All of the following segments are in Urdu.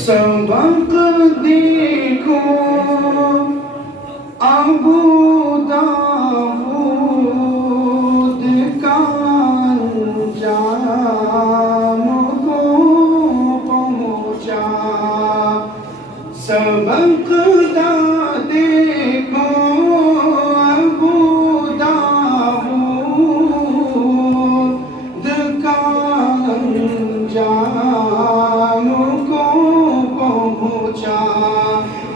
سبق دیکھو ابو داؤد کا انجام کو پہنچا، سبق دیکھو ابو داؤد کا انجام کو پہنچا،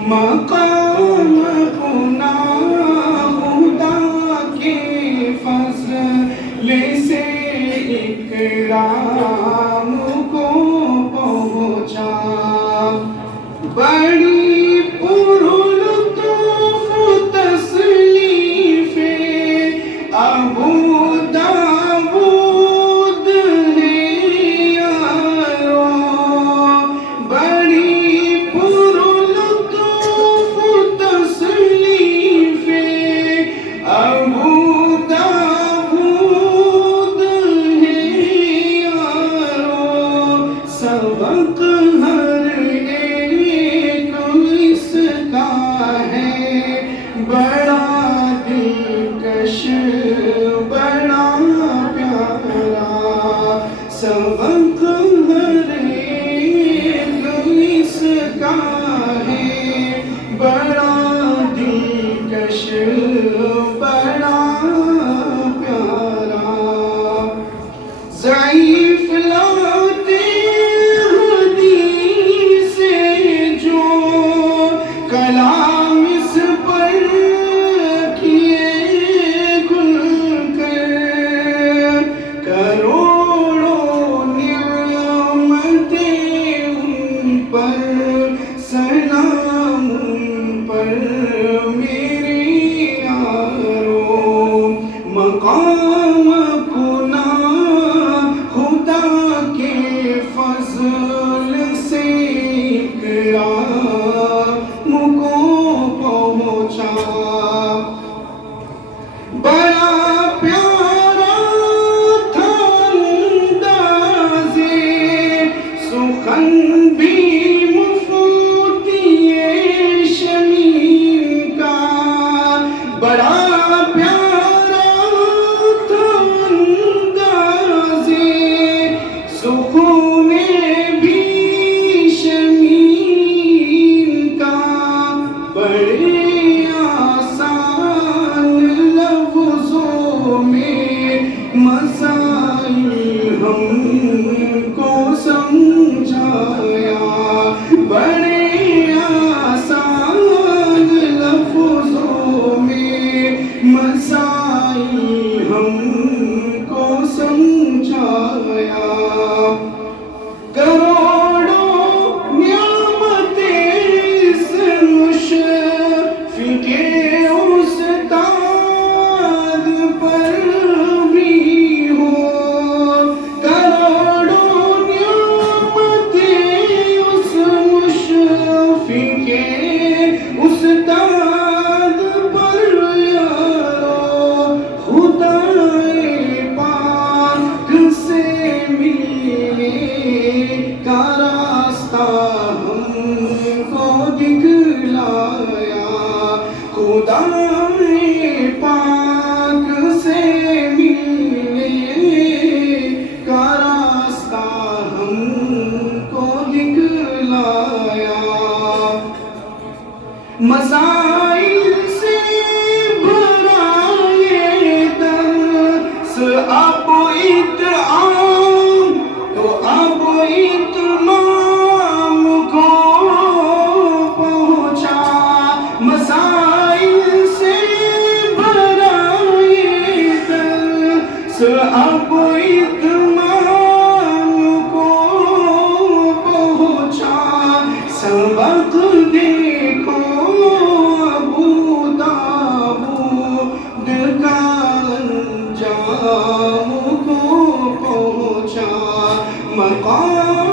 مقام اپنا خدا کے فضل سے اکرام کو پہنچا، بڑی پرلطف تسلیف ابو داؤد ہے یارو، بڑی پرلطف تسلیف ابو داؤد ہے یارو، سبق ہر ایک اس کا ہے بڑا دلکش بڑا پیارا، سبق ہر ایک اس کا ہے بڑا دلکش بڑا پیارا، ضعیف لاتے حدیث جو کلام اس پر کیے کھل کر، کروڑوں نعمتیں ان پر سلام ان پر میرے یارو، مقام اپنا خدا کے فضل سے اکرام کو پہنچا، بڑا پیارا تھا انداز سخن بھی مفتی شمیم کا، بڑا پیارا تھا انداز سخن بھی شمیم کا، بڑے آسان لفظوں میں مسائل ہم کو سمجھایا، بڑے آسان لفظوں میں مسائل ہم کو سمجھایا، کروڑوں نعمتیں اس مشفق استاد پر بھی ہو، کروڑوں نعمتیں اس مشفق استاد پر یارو، خدا پاک سے ملنے کا راستہ ہم کو دکھلایا، خدا پاک سے ملنے کا راستہ ہم کو دکھلایا، مسائل سے بھرا یہ درس اب اتعام تو اب اتمام کو پہنچا، مسائل سے بھرا یہ درس اب اتمام کو پہنچا، سبق دیکھو ابو داؤد کا انجام کو پہنچا، مقام